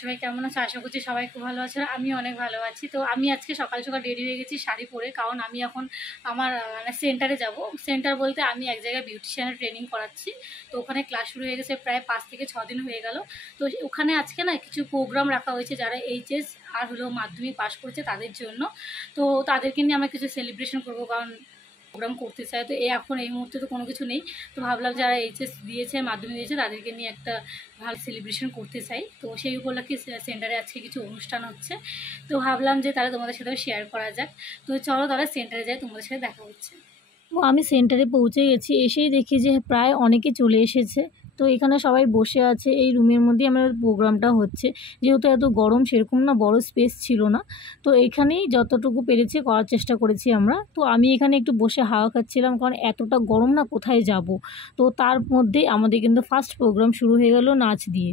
সবাই কেমন আছো? আশা করছি সবাই খুব ভালো আছে। আমি অনেক ভালো আছি। তো আমি আজকে সকাল সকাল রেডি হয়ে গেছি শাড়ি পরে, কারণ আমি এখন আমার সেন্টারে যাব। সেন্টার বলতে আমি এক জায়গায় বিউটিশিয়ানের ট্রেনিং করাচ্ছি। তো ওখানে ক্লাস শুরু হয়ে গেছে, প্রায় 5 থেকে 6 দিন হয়ে গেল। তো ওখানে আজকে না কিছু প্রোগ্রাম রাখা হয়েছে যারা এইচএস আর হলো মাধ্যমিক পাস করেছে তাদের জন্য। তো তাদেরকে নিয়ে আমরা কিছু সেলিব্রেশন করবো, কারণ প্রোগ্রাম করতে চাই। তো এখন এই মুহূর্তে তো কোনো কিছু নেই, তো ভাবলাম যারা এইচএস দিয়েছে মাধ্যমিক দিয়েছে তাদেরকে নিয়ে একটা ভালো সেলিব্রেশন করতে চাই। তো সেই উপলক্ষে সেন্টারে আজকে কিছু অনুষ্ঠান হচ্ছে, তো ভাবলাম যে তাহলে তোমাদের সাথেও শেয়ার করা যাক। তো চলো তাহলে সেন্টারে যাই, তোমাদের সাথে দেখা হচ্ছে। আমি সেন্টারে পৌঁছে গেছি, এসেই দেখি যে প্রায় অনেকে চলে এসেছে। তো এখানে সবাই বসে আছে, এই রুমের মধ্যেই আমার প্রোগ্রামটা হচ্ছে। যেহেতু এত গরম, সেরকম না বড় স্পেস ছিল না, তো এখানেই যতটুকু পেরেছি করার চেষ্টা করেছি আমরা। তো আমি এখানে একটু বসে হাওয়া খাচ্ছিলাম, কারণ এতটা গরম না কোথায় যাব। তো তার মধ্যেই আমাদের কিন্তু ফার্স্ট প্রোগ্রাম শুরু হয়ে গেল নাচ দিয়ে।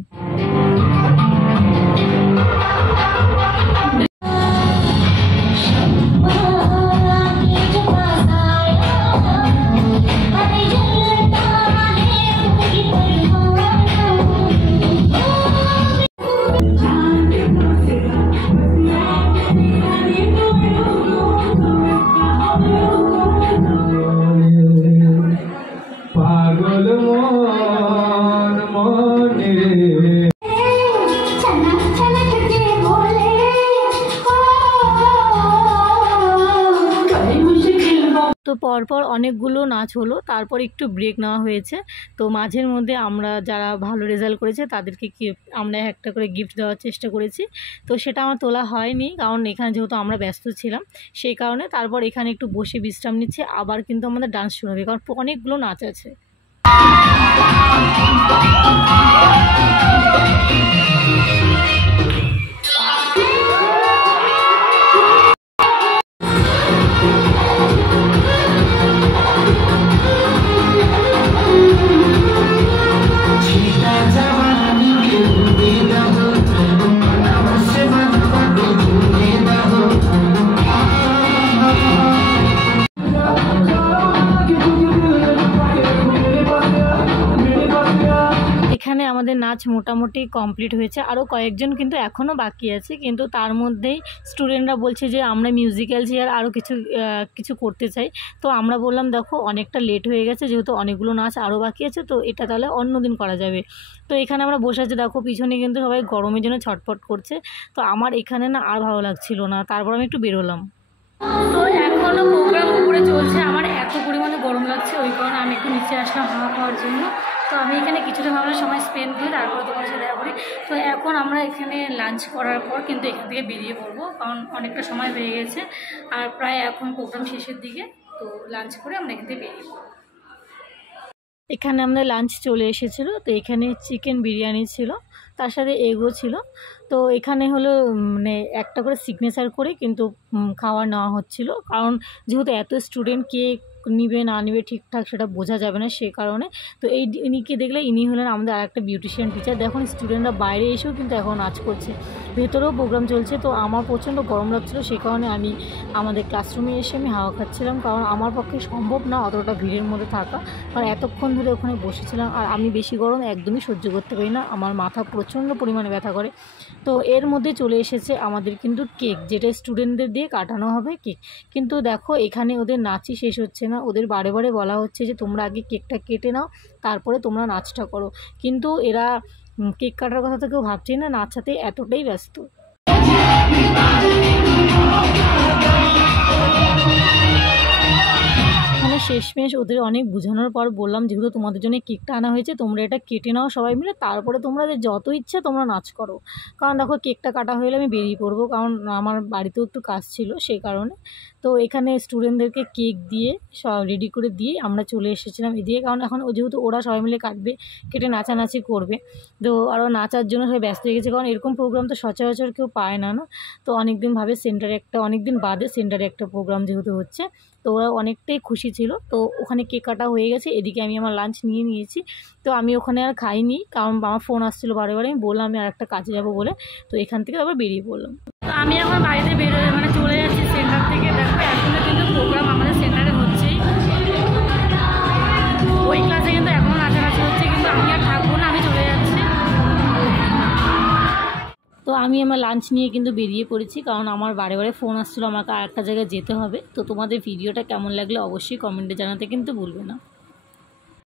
তো পরপর অনেকগুলো নাচ হলো, তারপর একটু ব্রেক নেওয়া হয়েছে। তো মাঝের মধ্যে আমরা যারা ভালো রেজাল্ট করেছে তাদেরকে আমরা একটা করে গিফট দেওয়ার চেষ্টা করেছি। তো সেটা আমার তোলা হয়নি, কারণ এখানে যেহেতু আমরা ব্যস্ত ছিলাম সেই কারণে। তারপর এখানে একটু বসে বিশ্রাম নিচ্ছে, আবার কিন্তু আমাদের ডান্স শুরু হবে, কারণ অনেকগুলো নাচ আছে। এখানে আমাদের নাচ মোটামুটি কমপ্লিট হয়েছে, আরও কয়েকজন কিন্তু এখনও বাকি আছে। কিন্তু তার মধ্যেই স্টুডেন্টরা বলছে যে আমরা মিউজিক্যাল চেয়ার আরও কিছু করতে চাই। তো আমরা বললাম দেখো অনেকটা লেট হয়ে গেছে, যেহেতু অনেকগুলো নাচ আরও বাকি আছে, তো এটা তাহলে অন্য দিন করা যাবে। তো এখানে আমরা বসে আছি, দেখো পিছনে কিন্তু সবাই গরমের জন্য ছটফট করছে। তো আমার এখানে না আর ভালো লাগছিল না, তারপর আমি একটু বেরোলাম। তো এখনও প্রোগ্রাম উপরে চলছে, আমার এত পরিমাণে গরম লাগছে, ওই কারণে আমি একটু নিচে আসলাম হাওয়া খাওয়ার জন্য। তো আমি এখানে কিছুটা ভাবলাম সময় স্পেন্ড করি, তারপরে তোমার সাথে দেখা করি। তো এখন আমরা এখানে লাঞ্চ করার পর কিন্তু এখান থেকে বেরিয়ে পড়বো, কারণ অনেকটা সময় হয়ে গেছে আর প্রায় এখন প্রোগ্রাম শেষের দিকে। তো লাঞ্চ করে আমরা এখান থেকে বেরিয়ে পড়বো। এখানে আমাদের লাঞ্চ চলে এসেছিলো। তো এখানে চিকেন বিরিয়ানি ছিল, তার সাথে এগও ছিল। তো এখানে হলো মানে একটা করে সিগনেচার করে কিন্তু খাবার নেওয়া হচ্ছিল, কারণ যেহেতু এত স্টুডেন্ট কে নিবে না নিবে ঠিকঠাক সেটা বোঝা যাবে না, সে কারণে। তো ইনিকে দেখলে ইনি হলেন আমাদের আরেকটা বিউটিশিয়ান টিচার। দেখুন স্টুডেন্টরা বাইরে এসেও কিন্তু এখন নাচ করছে, ভেতরেও প্রোগ্রাম চলছে। তো আমার প্রচণ্ড গরম লাগছিলো, সে কারণে আমি আমাদের ক্লাসরুমে এসে আমি হাওয়া খাচ্ছিলাম, কারণ আমার পক্ষে সম্ভব না অতটা ভিড়ের মধ্যে থাকা, কারণ এতক্ষণ ধরে ওখানে বসেছিলাম। আর আমি বেশি গরম একদমই সহ্য করতে পারি না, আমার মাথা প্রচণ্ড পরিমাণে ব্যথা করে। তো এর মধ্যে চলে এসেছে আমাদের কিন্তু কেক, যেটা স্টুডেন্টদের দিয়ে কাটানো হবে কেক। কিন্তু দেখো এখানে ওদের নাচই শেষ হচ্ছে না, ওদের বারে বারে বলা হচ্ছে যে তোমরা আগে কেকটা কেটে নাও, তারপরে তোমরা নাচটা করো। কিন্তু এরা কেক কাটার কথা তো কেউ ভাবছেই না, নাচাতে এতটাই ব্যস্ত। মানে শেষমেশ ওদের অনেক বোঝানোর পর বললাম যেহেতু তোমাদের জন্য কেকটা আনা হয়েছে, তোমরা এটা কেটে নাও সবাই মিলে, তারপরে তোমাদের যত ইচ্ছা তোমরা নাচ করো। কারণ দেখো কেকটা কাটা হয়ে গেলে আমি বেরিয়ে পড়বো, কারণ আমার বাড়িতেও একটু কাজ ছিল সেই কারণে। তো এখানে স্টুডেন্টদেরকে কেক দিয়ে সব রেডি করে দিয়ে আমরা চলে এসেছিলাম এদিকে, কারণ এখন যেহেতু ওরা সবাই মিলে কাটবে, কেটে নাচানাচি করবে। তো আরও নাচার জন্য সবাই ব্যস্ত হয়ে গেছে, কারণ এরকম প্রোগ্রাম তো সচরাচর কেউ পায় না। তো অনেক দিন বাদে সেন্টারে একটা প্রোগ্রাম যেহেতু হচ্ছে, তো ওরা অনেকটাই খুশি ছিল। তো ওখানে কেক কাটা হয়ে গেছে, এদিকে আমি আমার লাঞ্চ নিয়ে নিয়েছি। তো আমি ওখানে আর খাইনি, কারণ আমার ফোন আসছিলো বারে বারে, আমি বললাম আমি আর একটা কাজে যাবো বলে। তো এখান থেকে আবার বেরিয়ে পড়লাম। তো আমি এখন বাড়িতে চলে যাচ্ছি সেন্টার থেকে। দেখো এখনও কিন্তু প্রোগ্রাম আমাদের সেন্টারে হচ্ছেই, ওই ক্লাসে কিন্তু এখনও নাচানাচি হচ্ছে, কিন্তু আমি আর থাকবো না, আমি চলে যাচ্ছি। তো আমি আমার লাঞ্চ নিয়ে কিন্তু বেরিয়ে পড়েছি, কারণ আমার বারে বারে ফোন আসছিলো আমাকে আরেকটা জায়গায় যেতে হবে। তো তোমাদের ভিডিওটা কেমন লাগলো অবশ্যই কমেন্টে জানাতে কিন্তু ভুলবে না।